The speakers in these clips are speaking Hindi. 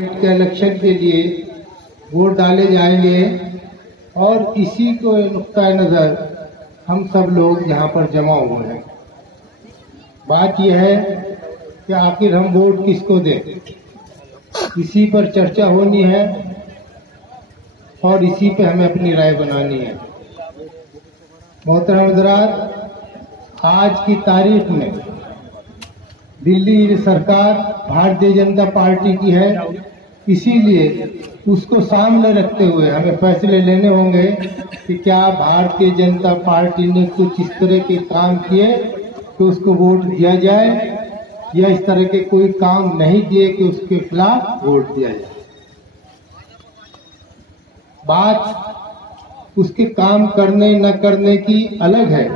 के इलेक्शन के लिए वोट डाले जाएंगे और इसी को नुक्ता नज़र हम सब लोग यहाँ पर जमा हुए हैं। बात यह है कि आखिर हम वोट किसको दें, इसी पर चर्चा होनी है और इसी पे हमें अपनी राय बनानी है। मोहतरम हज़रात, आज की तारीख में दिल्ली सरकार भारतीय जनता पार्टी की है, इसीलिए उसको सामने रखते हुए हमें फैसले लेने होंगे कि क्या भारतीय जनता पार्टी ने कुछ इस तरह के काम किए कि उसको वोट दिया जाए या इस तरह के कोई काम नहीं किए कि उसके खिलाफ वोट दिया जाए। बात उसके काम करने न करने की अलग है।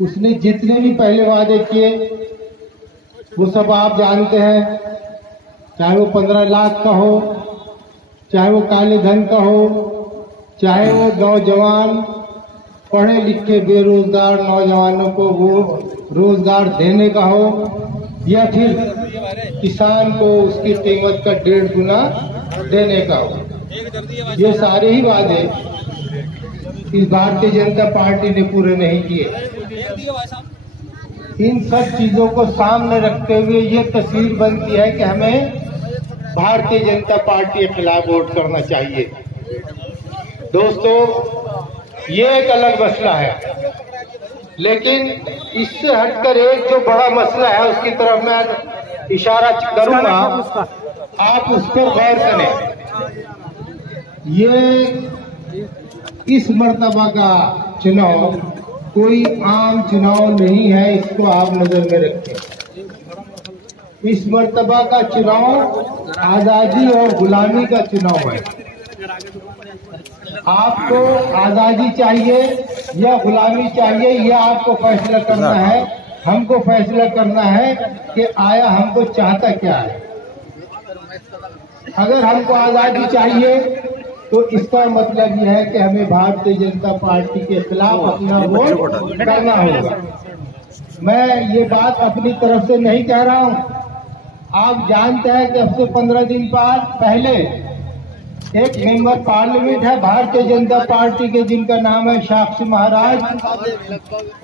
उसने जितने भी पहले वादे किए वो सब आप जानते हैं, चाहे वो 15 लाख का हो, चाहे वो काले धन का हो, चाहे वो नौजवान पढ़े लिखे बेरोजगार नौजवानों को वो रोजगार देने का हो, या फिर किसान को उसकी कीमत का 1.5 गुना देने का हो। ये सारे ही वादे इस भारतीय जनता पार्टी ने पूरे नहीं किए। इन सब चीजों को सामने रखते हुए ये तस्वीर बनती है कि हमें भारतीय जनता पार्टी के खिलाफ वोट करना चाहिए। दोस्तों, ये एक अलग मसला है, लेकिन इससे हटकर एक जो बड़ा मसला है उसकी तरफ मैं इशारा करूंगा, आप उस पर गौर करें। ये इस मर्तबा का चुनाव कोई आम चुनाव नहीं है, इसको आप नजर में रखें। इस मर्तबा का चुनाव आजादी और गुलामी का चुनाव है। आपको आजादी चाहिए या गुलामी चाहिए, यह आपको फैसला करना है। हमको फैसला करना है कि आया हमको चाहता क्या है। अगर हमको आजादी चाहिए तो इसका मतलब यह है कि हमें भारतीय जनता पार्टी के खिलाफ अपना वोट करना होगा। मैं ये बात अपनी तरफ से नहीं कह रहा हूँ। आप जानते हैं कि अब से 15 दिन पहले एक मेंबर पार्लियामेंट है भारतीय जनता पार्टी के, जिनका नाम है साक्षी महाराज।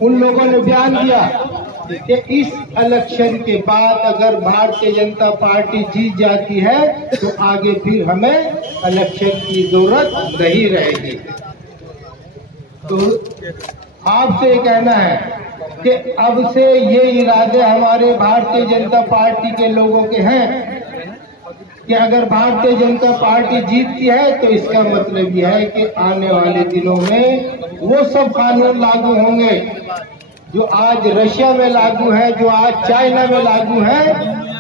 उन लोगों ने बयान दिया कि इस इलेक्शन के बाद अगर भारतीय जनता पार्टी जीत जाती है तो आगे फिर हमें इलेक्शन की जरूरत नहीं रहेगी। तो आपसे कहना है कि अब से ये इरादे हमारे भारतीय जनता पार्टी के लोगों के हैं कि अगर भारतीय जनता पार्टी जीतती है तो इसका मतलब यह है कि आने वाले दिनों में वो सब कानून लागू होंगे जो आज रशिया में लागू है, जो आज चाइना में लागू है,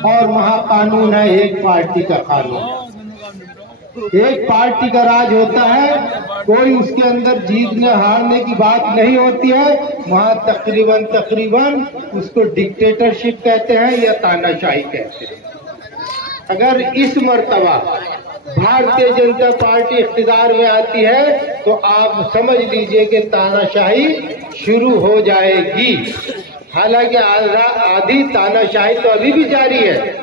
और वहाँ कानून है एक पार्टी का कानून। एक पार्टी का राज होता है, कोई उसके अंदर जीतने हारने की बात नहीं होती है। वहाँ तकरीबन उसको डिक्टेटरशिप कहते हैं या तानाशाही कहते हैं। अगर इस मर्तबा भारतीय जनता पार्टी इख्तियार में आती है तो आप समझ लीजिए कि तानाशाही शुरू हो जाएगी। हालांकि आधी तानाशाही तो अभी भी जारी है,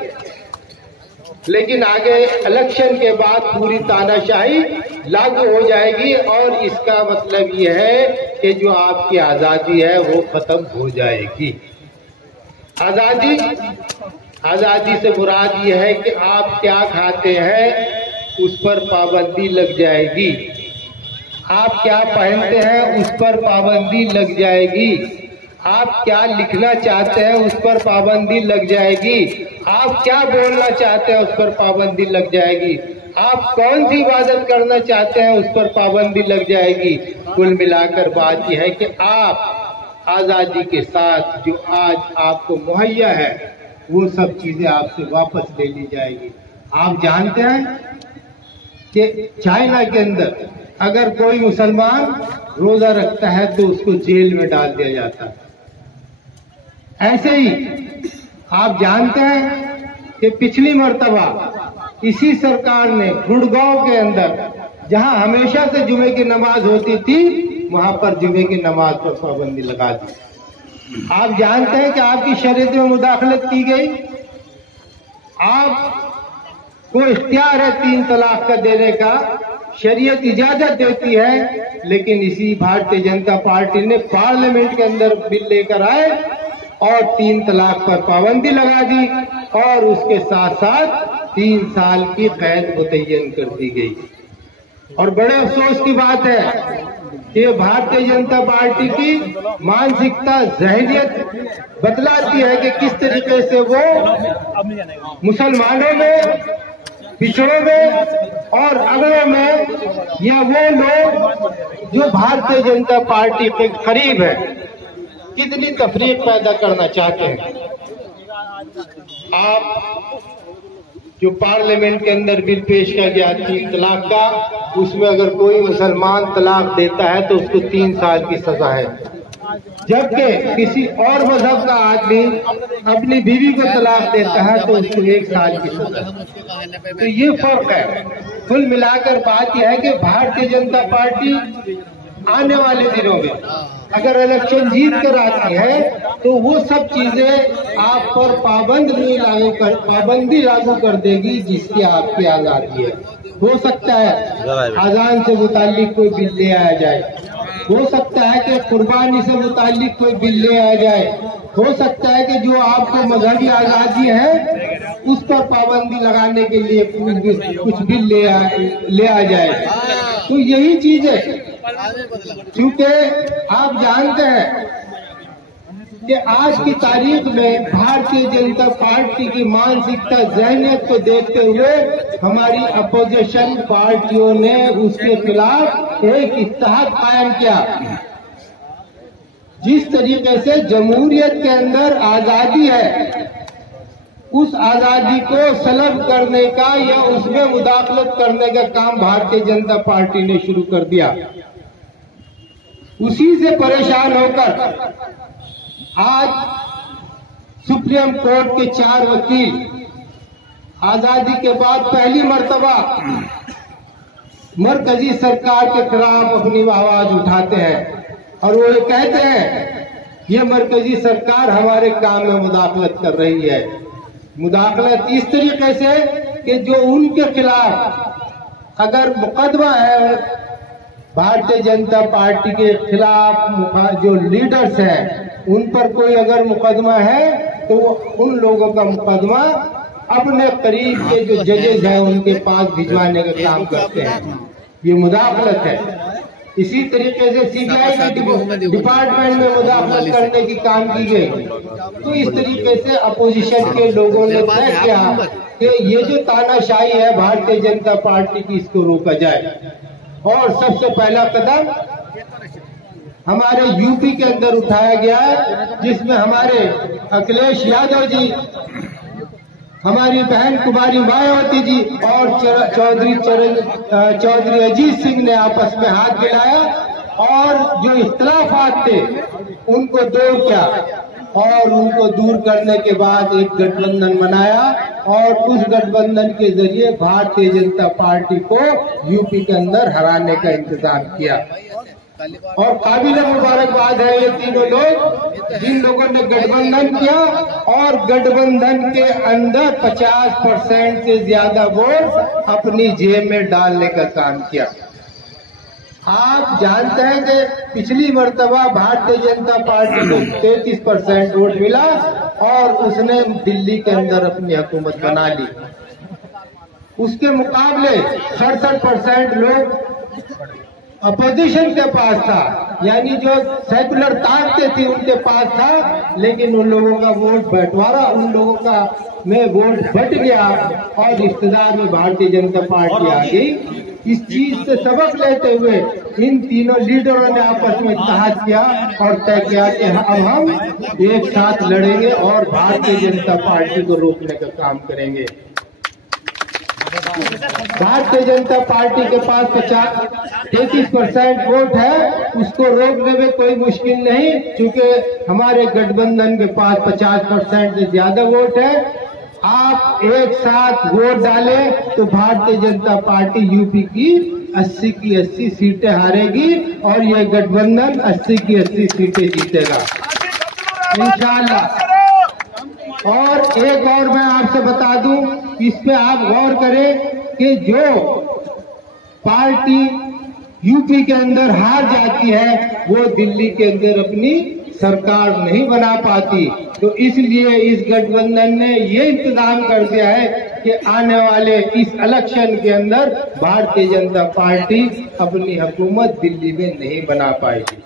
लेकिन आगे इलेक्शन के बाद पूरी तानाशाही लागू हो जाएगी और इसका मतलब यह है कि जो आपकी आजादी है वो खत्म हो जाएगी। आजादी से मुराद यह है कि आप क्या खाते हैं उस पर पाबंदी लग जाएगी, आप क्या पहनते हैं उस पर पाबंदी लग जाएगी, आप क्या लिखना चाहते हैं उस पर पाबंदी लग जाएगी, आप क्या बोलना चाहते हैं उस पर पाबंदी लग जाएगी, आप कौन सी इबादत करना चाहते हैं उस पर पाबंदी लग जाएगी। कुल मिलाकर बात यह है कि आप आजादी के साथ जो आज आपको मुहैया है वो सब चीजें आपसे वापस ले ली जाएगी। आप जानते हैं कि चाइना के अंदर अगर कोई मुसलमान रोजा रखता है तो उसको जेल में डाल दिया जाता है। ऐसे ही आप जानते हैं कि पिछली मर्तबा इसी सरकार ने गुड़गांव के अंदर, जहां हमेशा से जुमे की नमाज होती थी, वहां पर जुमे की नमाज पर पाबंदी लगा दी। आप जानते हैं कि आपकी शरीयत में मुदाखलत की गई। आप को इख्तियार है 3 तलाक का देने का, शरीयत इजाजत देती है, लेकिन इसी भारतीय जनता पार्टी ने पार्लियामेंट के अंदर बिल लेकर आए और 3 तलाक पर पाबंदी लगा दी और उसके साथ साथ 3 साल की कैद मुतय्यन कर दी गई। और बड़े अफसोस की बात है कि भारतीय जनता पार्टी की मानसिकता, जहनियत बतलाती है कि किस तरीके से वो मुसलमानों में, पिछड़ों में और अगड़ों में, या वो लोग जो भारतीय जनता पार्टी के करीब है, कितनी तफरीक पैदा करना चाहते हैं। आप जो पार्लियामेंट के अंदर बिल पेश किया गया 3 तलाक का, उसमें अगर कोई मुसलमान तलाक देता है तो उसको 3 साल की सजा है, जबकि किसी और मजहब का आदमी अपनी बीवी को तलाक देता है तो उसको 1 साल की सजा। तो ये फर्क है। कुल मिलाकर बात यह है कि भारतीय जनता पार्टी आने वाले दिनों में अगर इलेक्शन जीत कर आती है तो वो सब चीजें आप पर पाबंदी लागू कर देगी जिसकी आपकी आजादी है। हो सकता है अजान से मुतालिक कोई बिल ले आया जाए, हो सकता है कि कुर्बानी से मुतालिक कोई बिल ले आया जाए, हो सकता है कि जो आपको मजहबी आजादी है उस पर पाबंदी लगाने के लिए कुछ बिल ले आ जाए। तो यही चीज है, क्योंकि आप जानते हैं कि आज की तारीख में भारतीय जनता पार्टी की मानसिकता, जहनियत को देखते हुए हमारी अपोजिशन पार्टियों ने उसके खिलाफ एक इत्तेहाद कायम किया। जिस तरीके से जमहूरियत के अंदर आजादी है, उस आजादी को सलब करने का या उसमें मुदाखलत करने का काम भारतीय जनता पार्टी ने शुरू कर दिया। उसी से परेशान होकर आज सुप्रीम कोर्ट के 4 वकील आजादी के बाद पहली मर्तबा मरकजी सरकार के खिलाफ अपनी आवाज उठाते हैं और वो ये कहते हैं ये मरकजी सरकार हमारे काम में मुदाखलत कर रही है। मुदाखलत इस तरीके से कि जो उनके खिलाफ अगर मुकदमा है भारतीय जनता पार्टी के खिलाफ, जो लीडर्स हैं उन पर कोई अगर मुकदमा है तो उन लोगों का मुकदमा अपने करीब के जो जजेज हैं उनके पास भिजवाने का काम करते हैं। ये मुदाखलत है। इसी तरीके से सीबीआई के डिपार्टमेंट में मुदाखलत करने की काम की गई। तो इस तरीके से अपोजिशन के लोगों ने तय किया कि ये जो तानाशाही है भारतीय जनता पार्टी की, इसको रोका जाए। और सबसे पहला कदम हमारे यूपी के अंदर उठाया गया है, जिसमें हमारे अखिलेश यादव जी, हमारी बहन कुमारी मायावती जी और चौधरी अजीत सिंह ने आपस में हाथ मिलाया और जो इख्तिलाफात थे उनको दूर किया और उनको दूर करने के बाद एक गठबंधन बनाया और उस गठबंधन के जरिए भारतीय जनता पार्टी को यूपी के अंदर हराने का इंतजाम किया। और काबिल मुबारकबाद है ये तीनों लोग जिन लोगों ने गठबंधन किया और गठबंधन के अंदर 50% से ज्यादा वोट अपनी जेब में डालने का काम किया। आप जानते हैं कि पिछली मर्तबा भारतीय जनता पार्टी को 33% वोट मिला और उसने दिल्ली के अंदर अपनी हुकूमत बना ली। उसके मुकाबले 67% लोग अपोजिशन के पास था, यानी जो सेकुलर ताकतें थी उनके पास था, लेकिन उन लोगों का वोट बंटवारा, उन लोगों का में वोट बट गया और इख्तियार में भारतीय जनता पार्टी आ गई। इस चीज से सबक लेते हुए इन तीनों लीडरों ने आपस में इत्तेहाद किया और तय किया कि अब हम एक साथ लड़ेंगे और भारतीय जनता पार्टी को रोकने का काम करेंगे। भारतीय जनता पार्टी के पास 33% वोट है, उसको रोकने में कोई मुश्किल नहीं, क्योंकि हमारे गठबंधन के पास 50% से ज्यादा वोट है। आप एक साथ वोट डालें तो भारतीय जनता पार्टी यूपी की 80 की 80 सीटें हारेगी और यह गठबंधन 80 की 80 सीटें जीतेगा इंशाअल्लाह। और एक और मैं आपसे बता दूं, इस पे आप गौर करें कि जो पार्टी यूपी के अंदर हार जाती है वो दिल्ली के अंदर अपनी सरकार नहीं बना पाती। तो इसलिए इस गठबंधन ने ये इंतजाम कर दिया है कि आने वाले इस इलेक्शन के अंदर भारतीय जनता पार्टी अपनी हुकूमत दिल्ली में नहीं बना पाएगी।